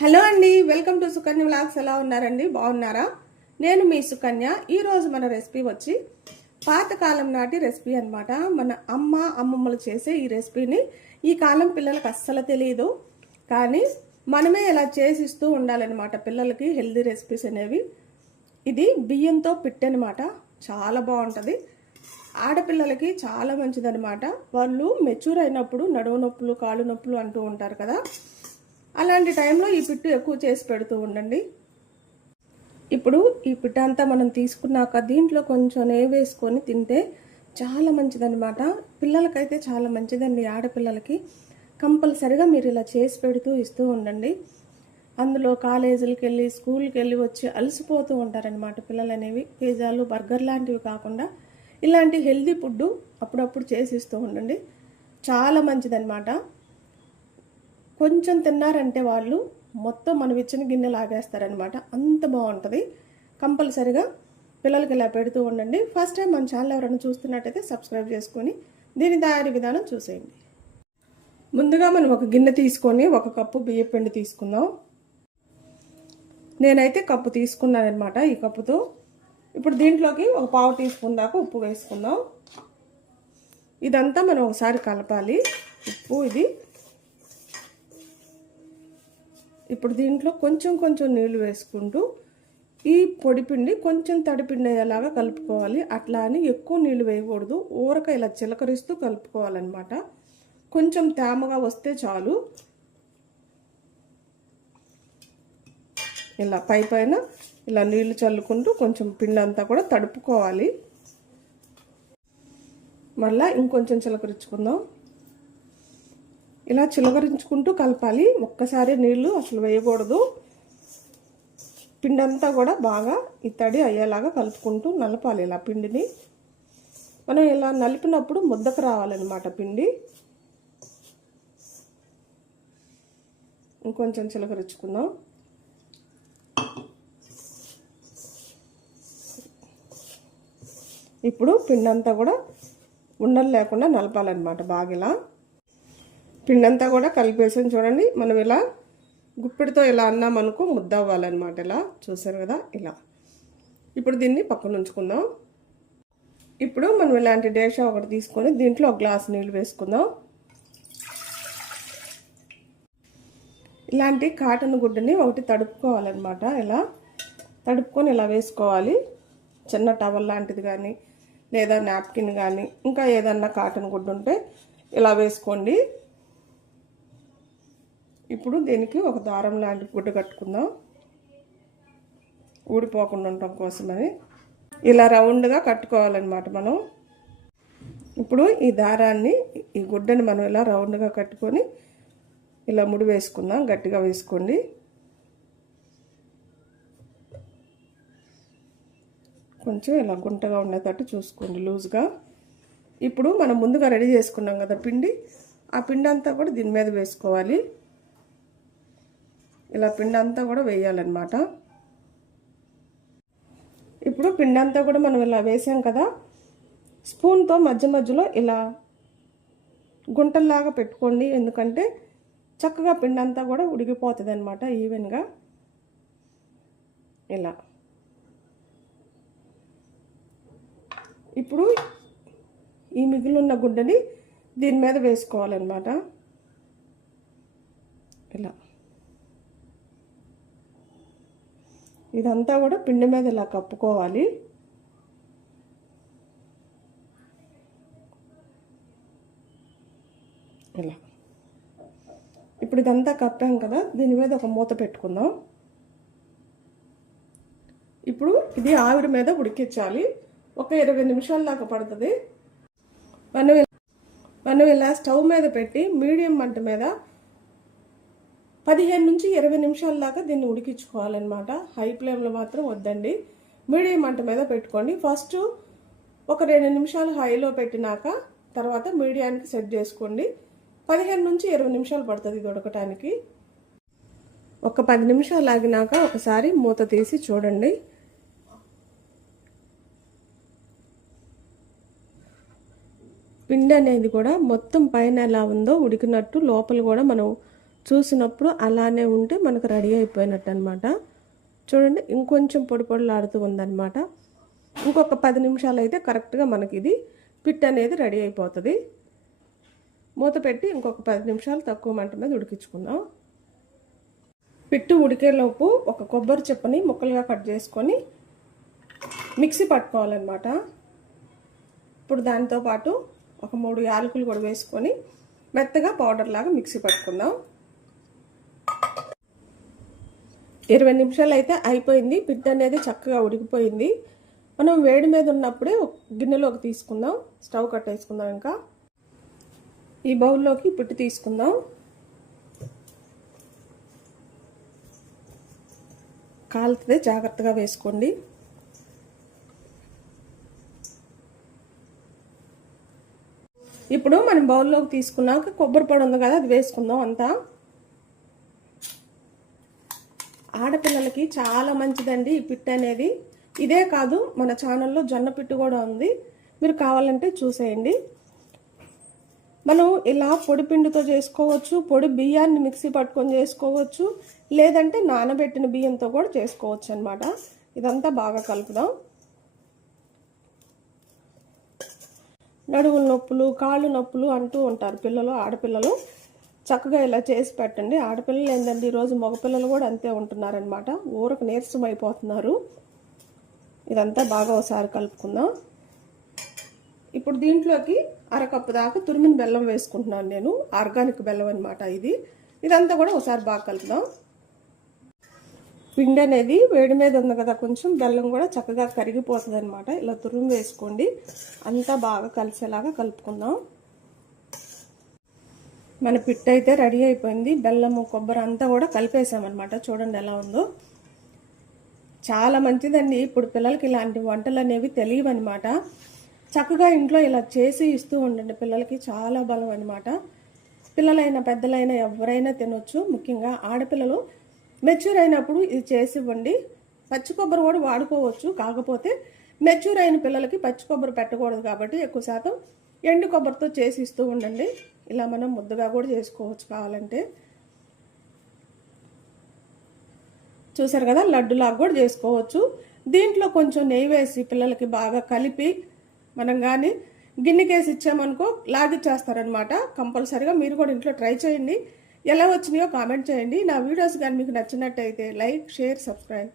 Hello అండి welcome to Sukanya vlogs. ఎలా ఉన్నారండి? బాగున్నారా? నేను మీ సుకన్య. ఈరోజు మన రెసిపీ వచ్చి పాతకాలం నాటి రెసిపీ అనమాట మన అమ్మ అమ్మమ్మలు చేసే ఈ రెసిపీని ఈ కాలం పిల్లలకు అస్సలు తెలియదు కానీ మనమే ఇలా చేసిస్తూ ఉండాలన్నమాట పిల్లలకి హెల్దీ రెసిపీస్ అనేవి. ఇది బియ్యంతో పిట్టనమాట చాలా బాగుంటుంది. ఆడపిల్లలకి చాలా మంచిదనమాట వాళ్ళు మెచ్యూర్ అయినప్పుడు నడువు నొప్పులు కాళ్ళు నొప్పులు అంటూ ఉంటారు కదా. అలాంటి టైంలో ఈ పిట్టు ఎక్కువ చేసి పెడుతూ ఉండండి. ఇప్పుడు ఈ పిట్ట అంతా మనం తీసుకున్నాక దీంట్లో కొంచెం నెయ్యి వేసుకొని తింటే చాలా మంచిదన్నమాట. పిల్లలకైతే చాలా మంచిదండి ఆడపిల్లలకి. కంపల్సరిగా మీరు ఇలా చేసి పెడుతూ ఇస్తూ ఉండండి. అందులో కాలేజీలకు వెళ్ళి స్కూల్కి వెళ్ళి వచ్చి అలసిపోతూ ఉంటారనమాట పిల్లలు అనేవి. పిజ్జాలు బర్గర్ లాంటివి కాకుండా ఇలాంటి హెల్దీ ఫుడ్ అప్పుడప్పుడు చేసి ఇస్తూ ఉండండి. చాలా మంచిదన్నమాట. కొంచెం తిన్నారంటే వాళ్ళు మొత్తం మనం ఇచ్చిన గిన్నె లాగేస్తారనమాట అంత బాగుంటుంది. కంపల్సరిగా పిల్లలకి ఇలా పెడుతూ ఉండండి. ఫస్ట్ టైం మన ఛానల్ ఎవరైనా చూస్తున్నట్టయితే సబ్స్క్రైబ్ చేసుకొని దీని తయారీ విధానం చూసేయండి. ముందుగా మనం ఒక గిన్నె తీసుకొని ఒక కప్పు బియ్యం పిండి తీసుకుందాం. నేనైతే కప్పు తీసుకున్నాను అనమాట ఈ కప్పుతో. ఇప్పుడు దీంట్లోకి ఒక పావు టీ స్పూన్ దాకా ఉప్పు వేసుకుందాం. ఇదంతా మనం ఒకసారి కలపాలి. ఉప్పు ఇది. ఇప్పుడు దీంట్లో కొంచెం కొంచెం నీళ్ళు వేసుకుంటూ ఈ పొడిపిండి కొంచెం తడిపిండి అయ్యేలాగా కలుపుకోవాలి. అట్లా అని ఎక్కువ నీళ్ళు వేయకూడదు. ఊరక ఇలా చిలకరిస్తూ కలుపుకోవాలన్నమాట. కొంచెం తేమగా వస్తే చాలు. ఇలా పై పైన ఇలా నీళ్ళు చల్లుకుంటూ కొంచెం పిండి అంతా కూడా తడుపుకోవాలి. మళ్ళీ ఇంకొంచెం చిలకరించుకుందాం. ఇలా చిలకరించుకుంటూ కలపాలి. ఒక్కసారి నీళ్ళు అసలు వేయకూడదు. పిండి అంతా కూడా బాగా ఈ తడి అయ్యేలాగా కలుపుకుంటూ నలపాలి ఇలా పిండిని. మనం ఇలా నలిపినప్పుడు ముద్దకు రావాలన్నమాట పిండి. ఇంకొంచెం చిలకరించుకుందాం. ఇప్పుడు పిండి అంతా కూడా ఉండలు లేకుండా నలపాలన్నమాట బాగా ఇలా. పిండంతా కూడా కలిపేసాను చూడండి మనం ఇలా గుప్పిడితో ఇలా అన్నామనుకో ముద్ద అవ్వాలన్నమాట ఇలా. చూసారు కదా ఇలా. ఇప్పుడు దీన్ని పక్కన ఉంచుకుందాం. ఇప్పుడు మనం ఇలాంటి డేషా ఒకటి తీసుకొని దీంట్లో ఒక గ్లాస్ నీళ్ళు వేసుకుందాం. ఇలాంటి కాటన్ గుడ్డని ఒకటి తడుపుకోవాలన్నమాట ఇలా. తడుపుకొని ఇలా వేసుకోవాలి. చిన్న టవల్ లాంటిది కానీ లేదా నాప్కిన్ కానీ ఇంకా ఏదన్నా కాటన్ గుడ్డ ఉంటే ఇలా వేసుకోండి. ఇప్పుడు దీనికి ఒక దారం లాంటి గుడ్డ కట్టుకుందాం. ఊడిపోకుండా ఉండటం కోసమని. ఇలా రౌండ్గా కట్టుకోవాలన్నమాట మనం. ఇప్పుడు ఈ దారాన్ని ఈ గుడ్డని మనం ఇలా రౌండ్గా కట్టుకొని ఇలా ముడి వేసుకుందాం. గట్టిగా వేసుకోండి. కొంచెం ఇలా గుంటగా ఉండేటట్టు చూసుకోండి లూజ్గా. ఇప్పుడు మనం ముందుగా రెడీ చేసుకున్నాం కదా పిండి. ఆ పిండి అంతా కూడా దీని మీద వేసుకోవాలి. ఇలా పిండి అంతా కూడా వేయాలన్నమాట. ఇప్పుడు పిండి అంతా కూడా మనం ఇలా వేసాం కదా స్పూన్తో మధ్య మధ్యలో ఇలా గుంటల్లాగా పెట్టుకోండి. ఎందుకంటే చక్కగా పిండి అంతా కూడా ఉడికిపోతుంది అనమాట ఈవెన్గా. ఇలా. ఇప్పుడు ఈ మిగిలిన గుడ్డని దీని మీద వేసుకోవాలన్నమాట ఇలా ఇదంతా కూడా పిండి మీద ఇలా కప్పుకోవాలి. ఇలా. ఇప్పుడు ఇదంతా కప్పాం కదా దీని మీద ఒక మూత పెట్టుకుందాం. ఇప్పుడు ఇది ఆవిరి మీద ఉడికించాలి. ఒక ఇరవై నిమిషాల దాకా పడుతుంది. మనం మనం ఇలా స్టవ్ మీద పెట్టి మీడియం మంట మీద పదిహేను నుంచి ఇరవై నిమిషాల దాకా దీన్ని ఉడికించుకోవాలన్నమాట. హై ఫ్లేమ్లో మాత్రం వద్దండి. మీడియం మంట మీద పెట్టుకోండి. ఫస్ట్ ఒక రెండు నిమిషాలు హైలో పెట్టినాక తర్వాత మీడియానికి సెట్ చేసుకోండి. పదిహేను నుంచి ఇరవై నిమిషాలు పడుతుంది ఇది ఉడకటానికి. ఒక పది నిమిషాలు ఆగినాక ఒకసారి మూత తీసి చూడండి. పిండి అనేది కూడా మొత్తం పైన ఎలా ఉందో ఉడికినట్టు లోపల కూడా మనం చూసినప్పుడు అలానే ఉంటే మనకు రెడీ అయిపోయినట్టు అనమాట చూడండి ఇంకొంచెం పొడి పొడిలాడుతూ ఉందన్నమాట ఇంకొక పది నిమిషాలు అయితే కరెక్ట్గా మనకి ఇది పిట్ అనేది రెడీ అయిపోతుంది. మూత పెట్టి ఇంకొక పది నిమిషాలు తక్కువ మంట మీద ఉడికించుకుందాం. పిట్టు ఉడికేలోపు ఒక కొబ్బరి చెప్పుని ముక్కలుగా కట్ చేసుకొని మిక్సీ పట్టుకోవాలన్నమాట. ఇప్పుడు దాంతో పాటు ఒక మూడు యాలకులు కూడా వేసుకొని మెత్తగా పౌడర్ లాగా మిక్సీ పట్టుకుందాం. ఇరవై నిమిషాలు అయితే అయిపోయింది. పిట్ అనేది చక్కగా ఉడికిపోయింది. మనం వేడి మీద ఉన్నప్పుడే ఒక గిన్నెలోకి తీసుకుందాం. స్టవ్ కట్టేసుకుందాం ఇంకా. ఈ బౌల్లోకి పిట్టు తీసుకుందాం. కాలుతుంది జాగ్రత్తగా వేసుకోండి. ఇప్పుడు మనం బౌల్లోకి తీసుకున్నాక కొబ్బరి పొడి ఉంది కదా అది వేసుకుందాం అంతా. ఆడపిల్లలకి చాలా మంచిదండి ఈ పిట్ అనేది. ఇదే కాదు మన ఛానల్లో జొన్న పిట్టు కూడా ఉంది. మీరు కావాలంటే చూసేయండి. మనం ఇలా పొడి పిండితో చేసుకోవచ్చు పొడి బియ్యాన్ని మిక్సీ పట్టుకొని చేసుకోవచ్చు లేదంటే నానబెట్టిన బియ్యంతో కూడా చేసుకోవచ్చు అనమాట ఇదంతా బాగా కలుపుదాం. నడువుల నొప్పులు కాళ్ళు నొప్పులు అంటూ ఉంటారు పిల్లలు ఆడపిల్లలు. చక్కగా ఇలా చేసి పెట్టండి. ఆడపిల్లలు ఏంటంటే ఈరోజు మగపిల్లలు కూడా అంతే ఉంటున్నారనమాట ఊరకు నీరసం అయిపోతున్నారు ఇదంతా బాగా ఒకసారి కలుపుకుందాం. ఇప్పుడు దీంట్లోకి అరకప్పు దాకా తురిమిన బెల్లం వేసుకుంటున్నాను నేను. ఆర్గానిక్ బెల్లం అనమాట ఇది. ఇదంతా కూడా ఒకసారి బాగా కలుపుదాం. పిండి అనేది వేడి మీద ఉంది కదా కొంచెం బెల్లం కూడా చక్కగా కరిగిపోతుంది అనమాట ఇలా తురుము వేసుకోండి. అంతా బాగా కలిసేలాగా కలుపుకుందాం. మన పిట్ అయితే రెడీ అయిపోయింది. బెల్లము కొబ్బరి అంతా కూడా కలిపేసామన్నమాట. చూడండి ఎలా ఉందో. చాలా మంచిదండి. ఇప్పుడు పిల్లలకి ఇలాంటి వంటలు అనేవి తెలియవన్నమాట. చక్కగా ఇంట్లో ఇలా చేసి ఇస్తూ ఉండండి పిల్లలకి. చాలా బలం అనమాట పిల్లలైనా పెద్దలైనా ఎవరైనా తినొచ్చు. ముఖ్యంగా ఆడపిల్లలు. మెచ్యూర్ అయినప్పుడు ఇది చేసి ఇవ్వండి. పచ్చి కొబ్బరి కూడా వాడుకోవచ్చు. కాకపోతే మెచ్యూర్ అయిన పిల్లలకి పచ్చి కొబ్బరి పెట్టకూడదు కాబట్టి ఎక్కువ శాతం ఎండు కొబ్బరితో చేసి ఇస్తూ ఉండండి. ఇలా మనం ముద్దగా కూడా చేసుకోవచ్చు కావాలంటే. చూసారు కదా లడ్డులాగా కూడా చేసుకోవచ్చు. దీంట్లో కొంచెం నెయ్యి వేసి పిల్లలకి బాగా కలిపి మనం కానీ గిన్నెకేసి ఇచ్చామనుకో లాగిచ్చేస్తారనమాట కంపల్సరిగా మీరు కూడా ఇంట్లో ట్రై చేయండి. ఎలా వచ్చినాయో కామెంట్ చేయండి. నా వీడియోస్ కానీ మీకు నచ్చినట్టయితే లైక్ షేర్ సబ్స్క్రైబ్.